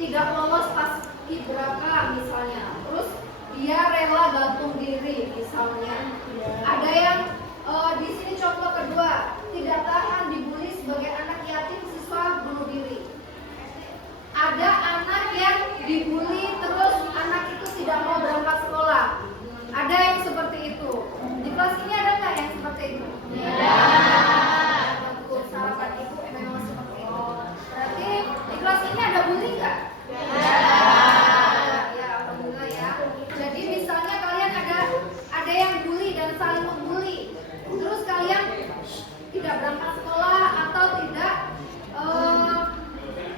tidak lolos paskibraka misalnya, terus dia rela gantung diri misalnya. Ada yang di sini contoh kedua, tidak tahan dibully sebagai anak yatim, siswa bunuh diri. Ada anak yang dibully terus anak itu tidak mau berangkat sekolah. Ada yang seperti itu. Di kelas ini ada nggak yang seperti itu? Betul, sarapan ibu memang seperti itu. Berarti di kelas ini ada bully nggak? Ya, alhamdulillah ya. Jadi misalnya kalian ada yang bully dan saling membuli, terus kalian tidak berangkat sekolah atau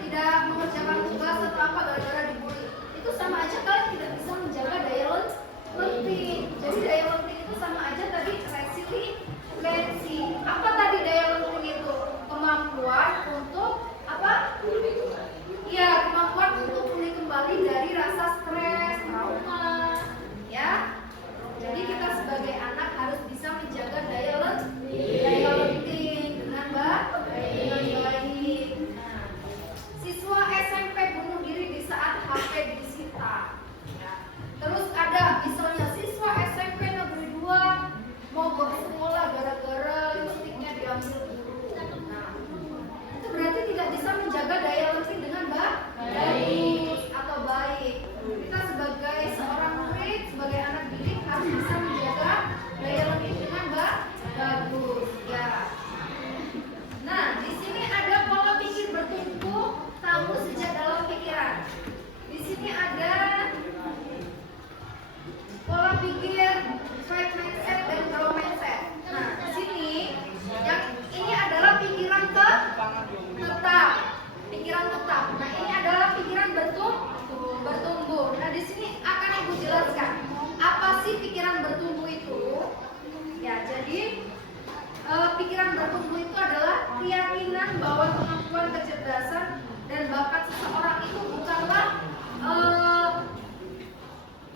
tidak mengerjakan tugas atau apa gara-gara dibully, itu sama aja kalian tidak bisa menjaga daya lenting. Jadi daya lenting itu sama aja tadi resiliensi. Apa tadi daya lenting itu? Kemampuan untuk apa? Ya, kemampuan untuk pulih kembali dari rasa stres, trauma, ya. Jadi kita sebagai anak harus bisa menjaga daya lenting dengan baik. Nah, siswa SMP bunuh diri di saat HP disita. Ya. Terus ada misalnya siswa SMP Negeri 2 mogok sekolah gara-gara lipstiknya diambil guru. Nah, itu berarti tidak bisa menjaga daya lenting dengan bagus atau baik. Kita sebagai seorang murid, sebagai anak didik harus bisa menjaga daya lenting dengan bagus. Ya. Nah, di sini ada pola pikir bertumbuh tumbuh sejak dalam pikiran. Di sini ada pola pikir fixed mindset dan growth mindset. Nah, di sini yang ini adalah pikiran tetap. Pikiran tetap. Nah, ini adalah pikiran bertumbuh. Nah, di sini akan Ibu jelaskan apa sih pikiran bertumbuh itu. Ya, jadi pikiran bertumbuh itu adalah keyakinan bahwa kemampuan, kecerdasan, dan bakat seseorang itu bukanlah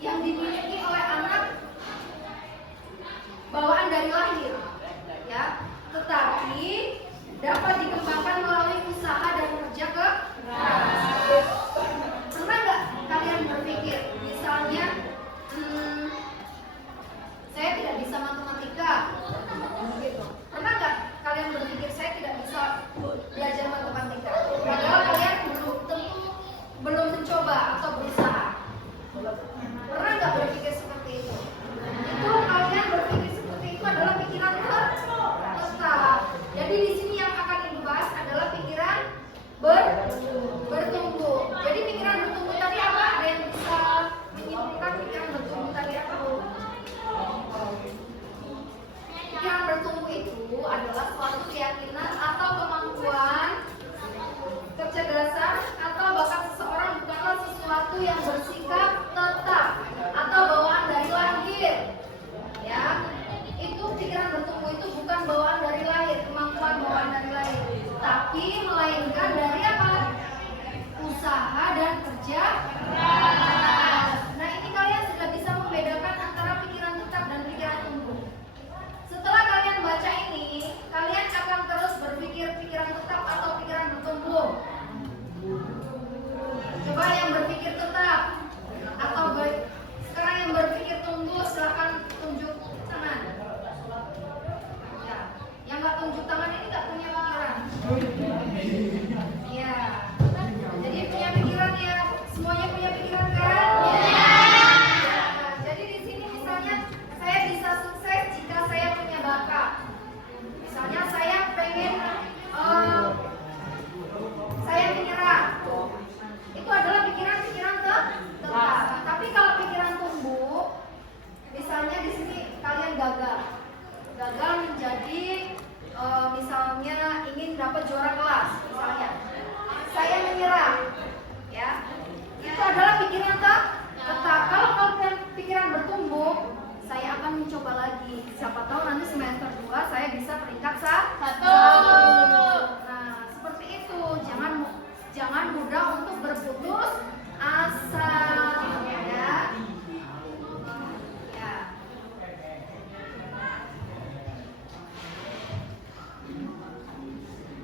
yang dimiliki oleh anak bawaan dari lahir, ya, tetapi dapat dikembangkan melalui usaha dan kerja keras. Pernah nggak kalian berpikir, misalnya, saya tidak bisa matematika, gitu. Pernah nggak kalian berpikir saya tidak bisa belajar matematika? Padahal kalian belum mencoba atau berusaha. Pernah nggak berpikir seperti itu? Itu kalian berpikir seperti itu adalah pikiran tetap. Jadi di sini yang akan dibahas adalah pikiran bertumbuh. Jadi pikiran bertumbuh tadi apa? Ada yang bisa menyimpulkan pikiran bertumbuh tadi apa? Pikiran bertumbuh itu adalah suatu keyakinan atau kemampuan, kecerdasan atau bakat seseorang bukanlah sesuatu yang bersikap tetap atau bawaan dari lahir. Ya, itu pikiran bertumbuh itu bukan bawaan dari lahir, kemampuan bawaan dari lahir, tapi melainkan dari apa? Usaha dan kerja keras. Nah, ini kalian sudah bisa membedakan antara pikiran tetap dan pikiran tumbuh. Setelah kalian baca ini, kalian akan terus berpikir pikiran tetap atau pikiran bertumbuh. Coba yang berpikir tetap atau sekarang yang berpikir tumbuh, silahkan tunjuk tangan. Ya, yang nggak tunjuk tangan ini nggak punya pikiran. Ya, jadi punya pikiran ya, semuanya punya pikiran kan? Ya. Jadi di sini misalnya saya bisa sukses jika saya punya bakat. Misalnya saya pengen saya menyerah. Itu adalah pikiran-pikiran tetap. Tapi kalau pikiran tumbuh, misalnya di sini kalian gagal menjadi misalnya ingin dapat juara kelas, misalnya saya menyerah, ya, itu adalah pikiran tetap. Kalau kalian pikiran bertumbuh, saya akan mencoba lagi. Siapa tahu nanti semester 2 saya bisa peringkat 1. Nah, seperti itu. Jangan mudah untuk berputus asa, ya.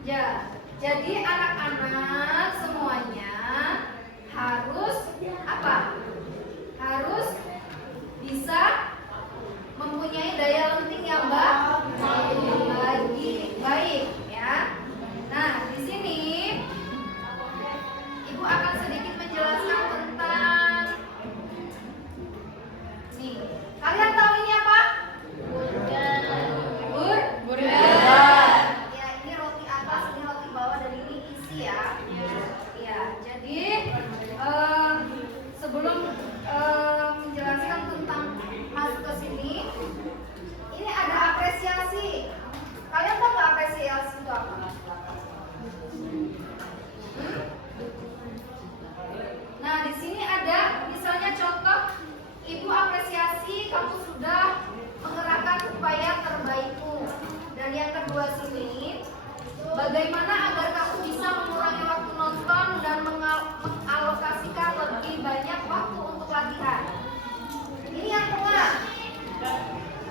Ya, jadi anak-anak semuanya harus apa? Harus bisa mempunyai daya lenting yang baik ya. Nah, di sini Ibu akan sedikit menjelaskan tentang nih. Kalian tahu ini apa? Burger. Ya, ini roti atas, ini roti bawah, dan ini isi ya. Ya, jadi sebelum menjelaskan tentang masuk ke sini, ini ada apresiasi. Kalian tahu nggak apresiasi itu apa? Nah, di sini ada misalnya contoh, Ibu apresiasi kamu sudah mengerahkan upaya terbaikmu. Dan yang kedua sini, bagaimana agar kamu bisa mengurangi waktu nonton dan mengalokasikan lebih banyak waktu untuk latihan. Ini yang tengah.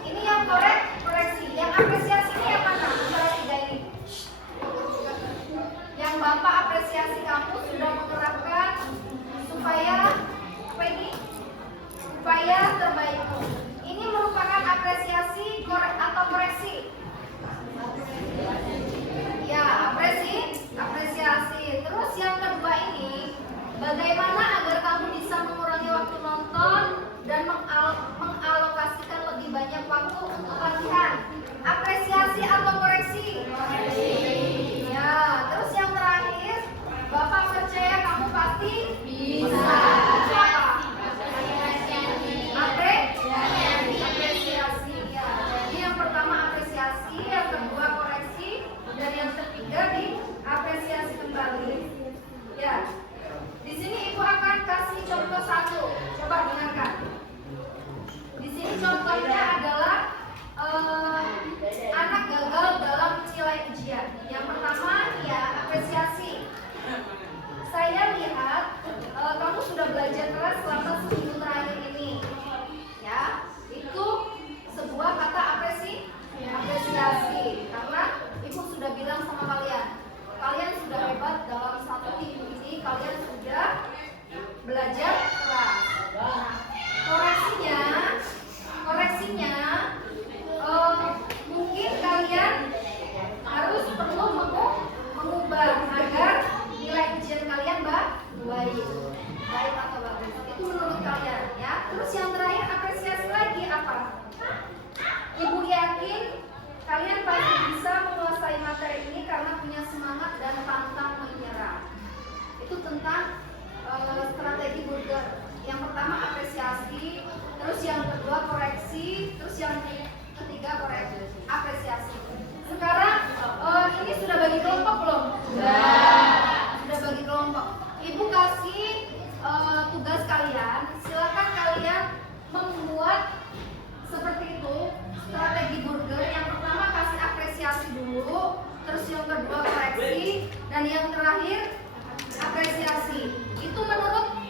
Ini yang koreksi. Yang apresiasi ini yang mana? Antara tiga ini. Yang Bapak apresiasi kamu sudah mengerahkan supaya apa ini? Upaya terbaikmu. Ini merupakan apresiasi atau koreksi? Ya, apresiasi. Terus yang kedua ini, bagaimana agar kamu bisa mengurangi waktu nonton dan mengalokasikan lebih banyak waktu untuk latihan? Apresiasi atau koreksi? Ya, terus yang terakhir, Bapak percaya kamu pasti bisa. Apresiasi. Ya. Jadi yang pertama apresiasi, yang kedua koreksi, dan yang ketiga diapresiasi kembali. Ya. Di sini Ibu akan kasih contoh satu. Coba dengarkan. Di sini contohnya adalah anak gagal dalam nilai ujian. Yang pertama, ya apresiasi. Saya lihat kamu sudah belajar keras selama seminggu terakhir ini. Ya, itu sebuah kata apresiasi. Karena Ibu sudah bilang sama kalian sudah hebat dalam satu minggu ini, kalian sudah belajar keras. Nah, koreksinya mungkin kalian harus perlu mengubah agar nilai ujian kalian baik atau bagus. Itu menurut kalian ya. Terus yang terakhir apresiasi lagi apa? Ibu yakin kalian pasti bisa menguasai materi ini karena punya semangat dan pantang menyerah. Itu tentang strategi burger. Yang pertama apresiasi, terus yang kedua koreksi, terus yang ketiga koreksi apresiasi. Sekarang ini sudah bagi kelompok belum? Sudah bagi kelompok. Ibu kasih tugas kalian, silakan kalian membuat seperti itu strategi burger. Yang pertama kasih apresiasi dulu, terus yang kedua koreksi, dan yang terakhir apresiasi. Itu menurut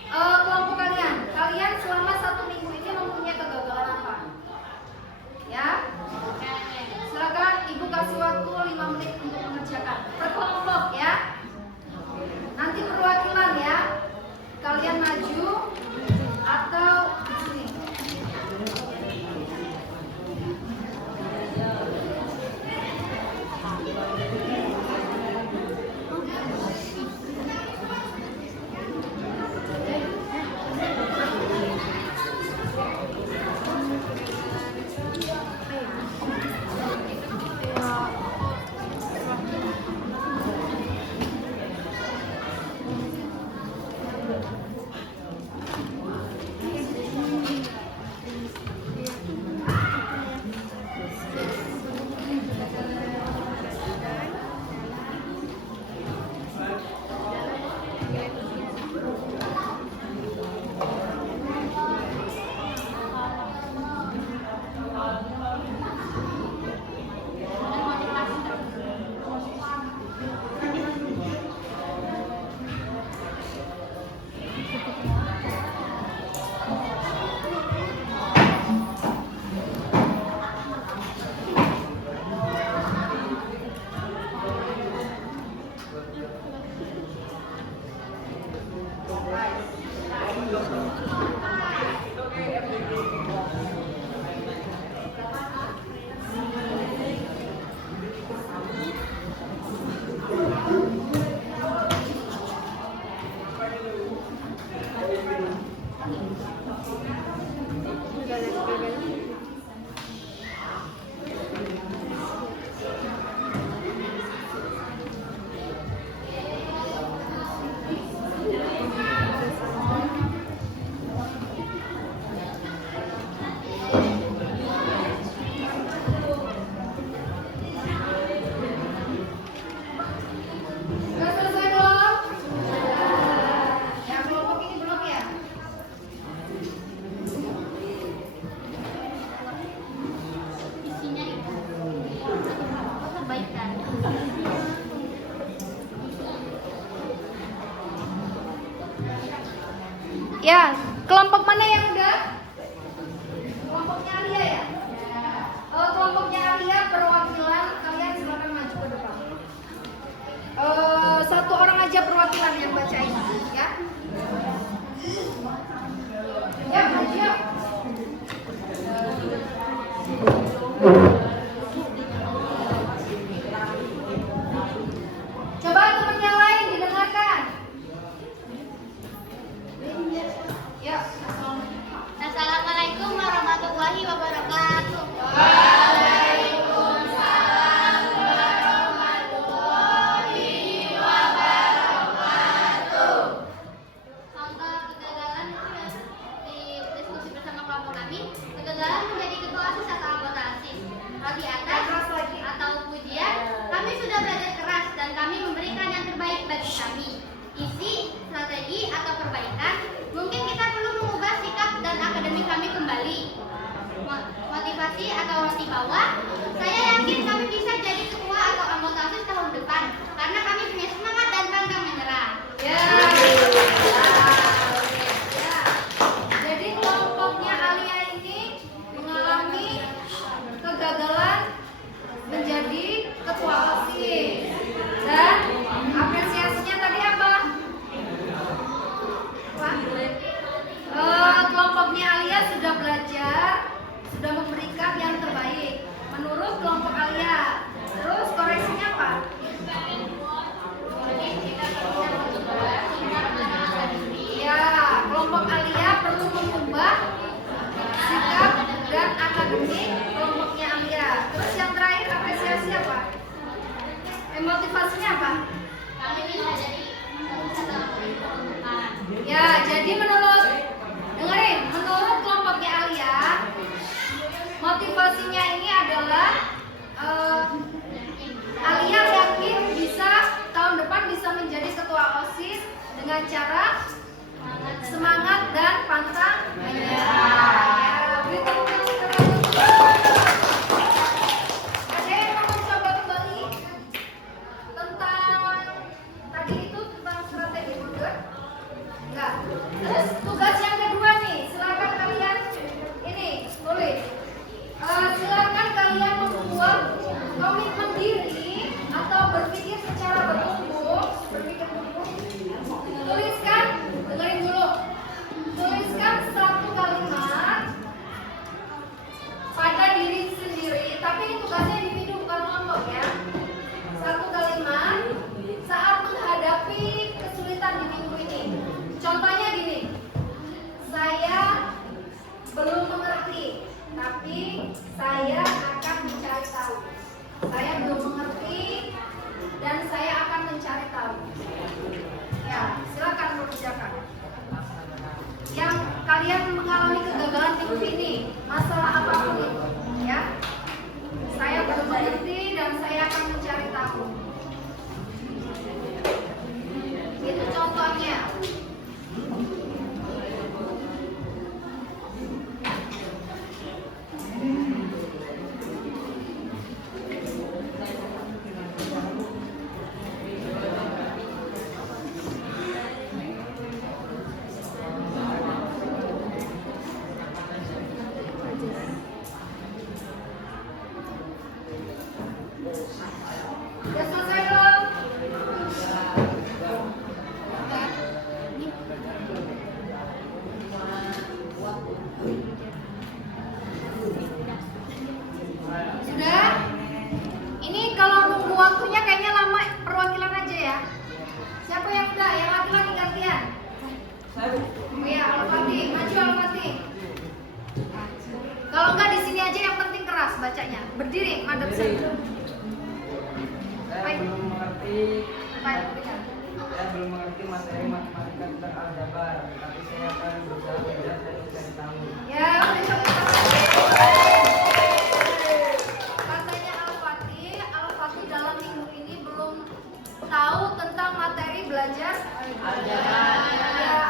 kelompok kalian. Kalian selama satu minggu ini mempunyai kegagalan apa? Ya, silakan Ibu kasih waktu 5 menit untuk mengerjakan per kelompok ya. Nanti perwakilan ya. Kalian maju atau di sini. Ya, kelompok mana yang udah? Kelompoknya Alia ya? Kelompoknya Alia perwakilan, kalian silakan maju ke depan. Satu orang aja perwakilan yang bacain, ya. Ya, maju ya. Coba teman yang lain didengarkan. Ya. Assalamualaikum warahmatullahi wabarakatuh. Waalaikumsalam warahmatullahi wabarakatuh. Contoh kegagalan di diskusi bersama kelompok kami, kegagalan menjadi ketua OSIS atau anggota OSIS. Roti atas atau pujian, kami sudah belajar keras dan kami memberikan yang terbaik bagi kami. Isi, strategi atau perbaikan, mungkin kita perlu mengubah sikap dan akademik kami kembali. Motivasi atau roti bawah, saya yakin kami bisa jadi ketua atau anggota OSIS tahun depan karena kami punya semangat dan pantang menyerah. Ya. Jadi kelompoknya Alia ini mengalami kegagalan menjadi ketua OSIS. Dan apresiasinya tadi apa? Kelompoknya Alia sudah belajar, sudah memberikan yang terbaik menurut kelompok Alia. Terus koreksinya apa? Ya, kelompok Alia perlu mengubah sikap dan akademik kelompoknya Alia. Terus yang terakhir apresiasi apa? Motivasinya apa? Kami bisa jadi Ya, jadi menurut kelompoknya Alia, motivasinya ini adalah Alia yakin bisa tahun depan bisa menjadi ketua OSIS dengan cara semangat dan pantang menyerah. Ya, beri tepuk tangan. Ada yang mau mencoba kembali tentang tadi itu tentang strategi mundur? Enggak. Terus tugas yang kedua nih, silakan kalian ini tulis. Silakan kalian membuat komitmen diri atau berpikir secara bertumbuh. Tuliskan, dengerin dulu. Tuliskan satu kalimat pada diri sendiri, tapi ini tugasnya individu bukan kelompok ya. Satu kalimat saat menghadapi kesulitan di minggu ini. Contohnya gini, saya belum mengerti, tapi saya akan mencari tahu. Saya belum mengerti dan saya akan mencari tahu. Ya, silakan kerjakan. Yang kalian mengalami kegagalan minggu ini, masalah apapun itu, ya. Saya belum mengerti dan saya akan mencari tahu. Itu contohnya. Udah selesai belum? Sudah? Ini kalau nunggu waktunya kayaknya lama, perwakilan aja ya. Siapa yang udah? Yang laki-laki gantian? Oh ya, Al-Fatih, maju Al-Fatih. Kalau enggak di sini aja, yang penting keras bacanya. Berdiri, madep sana. Saya belum mengerti materi matematika tentang aljabar, tapi saya akan berusaha belajar dan mencari tahu. Ya, katanya Al-Fatih dalam minggu ini belum tahu tentang materi belajar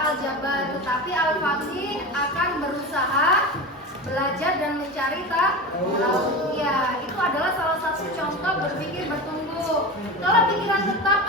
aljabar, tetapi Al-Fatih akan berusaha belajar dan mencari tahu. Ya, itu adalah salah satu contoh berpikir bertumbuh. Kalau pikiran tetap